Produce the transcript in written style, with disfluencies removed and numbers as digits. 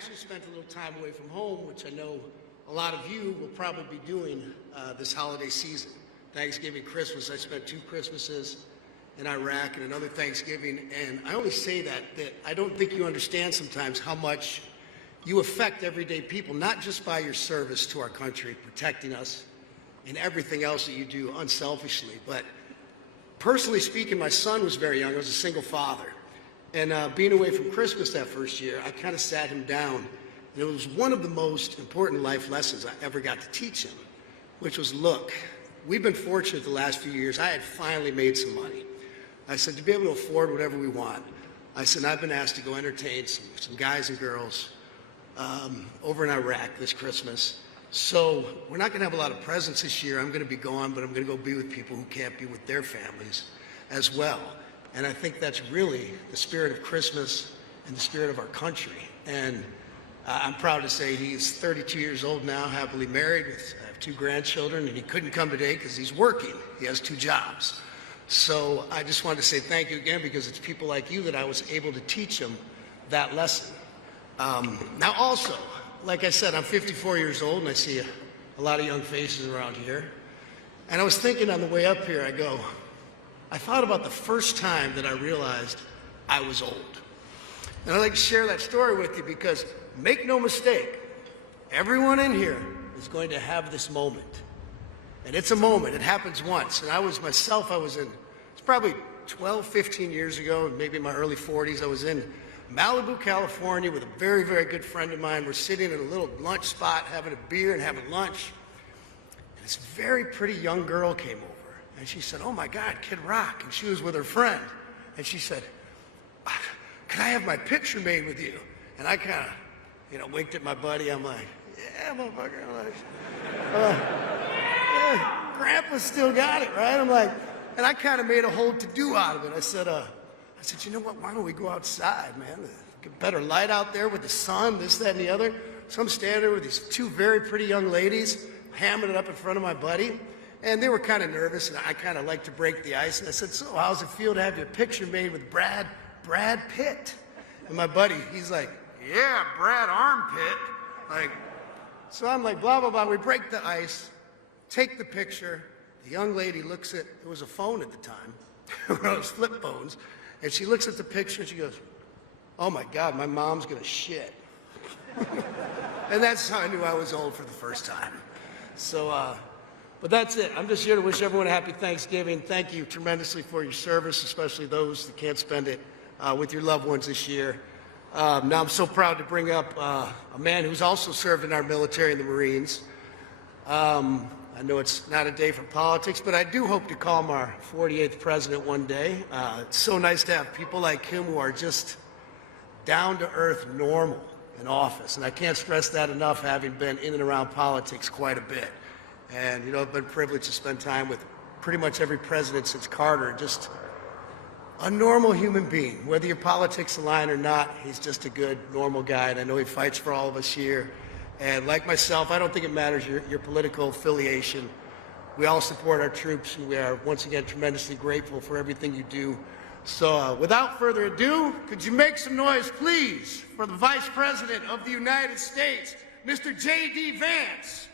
actually spent a little time away from home, which I know a lot of you will probably be doing this holiday season. Thanksgiving, Christmas, I spent 2 Christmases in Iraq and another Thanksgiving, and I only say that I don't think you understand sometimes how much you affect everyday people, not just by your service to our country, protecting us, and everything else that you do unselfishly. But personally speaking, my son was very young. I was a single father. And being away from Christmas that first year, I kind of sat him down. And it was one of the most important life lessons I ever got to teach him, which was, look, we've been fortunate the last few years. I had finally made some money. I said, to be able to afford whatever we want, I said, I've been asked to go entertain some guys and girls over in Iraq this Christmas. So we're not going to have a lot of presents this year. I'm going to be gone, but I'm going to go be with people who can't be with their families as well. And I think that's really the spirit of Christmas and the spirit of our country. And I'm proud to say he's 32 years old now, happily married. I have 2 grandchildren, and he couldn't come today because he's working. He has 2 jobs. So I just wanted to say thank you again, because it's people like you that I was able to teach him that lesson. Now also, like I said, I'm 54 years old, and I see a lot of young faces around here. And I was thinking on the way up here, I thought about the first time that I realized I was old. And I'd like to share that story with you because, make no mistake, everyone in here is going to have this moment. And it's a moment. It happens once. And I was it's probably 12, 15 years ago, maybe in my early 40s. I was in Malibu, California with a very, very good friend of mine. We're sitting in a little lunch spot having a beer and having lunch. And this very pretty young girl came over. And she said, oh my God, Kid Rock. And she was with her friend. And she said, can I have my picture made with you? And I kind of, winked at my buddy. I'm like, yeah, motherfucker. I'm like, yeah, Grandpa still got it, right? I'm like, and I kind of made a whole to-do out of it. I said, you know what, why don't we go outside, man? Get better light out there with the sun, this, that, and the other. So I'm standing there with these 2 very pretty young ladies, hamming it up in front of my buddy. And they were kind of nervous, and I kind of like to break the ice. And I said, so how's it feel to have your picture made with Brad Pitt? And my buddy, he's like, yeah, Brad Armpit. So I'm like, blah, blah, blah. We break the ice, take the picture. The young lady looks at, there was a phone at the time, one of those flip phones. And she looks at the picture and she goes, oh my God, my mom's gonna shit. And that's how I knew I was old for the first time. So, but that's it. I'm just here to wish everyone a happy Thanksgiving. Thank you tremendously for your service, especially those that can't spend it with your loved ones this year. Now I'm so proud to bring up a man who's also served in our military and the Marines. I know it's not a day for politics, but I do hope to call him our 48th president one day. It's so nice to have people like him who are just down-to-earth normal in office. And I can't stress that enough, having been in and around politics quite a bit. And, I've been privileged to spend time with pretty much every president since Carter, just a normal human being. Whether your politics align or not, he's just a good, normal guy. And I know he fights for all of us here. And like myself, I don't think it matters your political affiliation. We all support our troops, and we are, once again, tremendously grateful for everything you do. So without further ado, could you make some noise, please, for the Vice President of the United States, Mr. J.D. Vance.